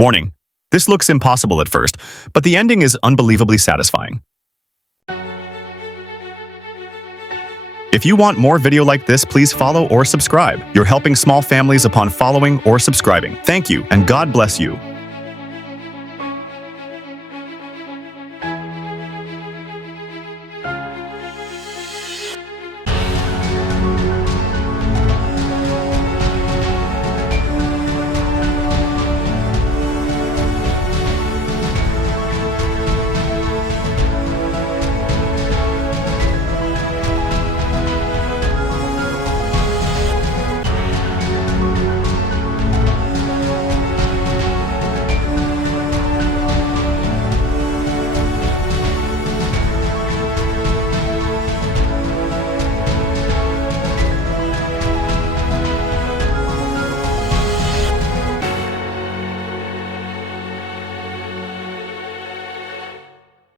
Warning. This looks impossible at first, but the ending is unbelievably satisfying. If you want more video like this, please follow or subscribe. You're helping small families upon following or subscribing. Thank you, and God bless you.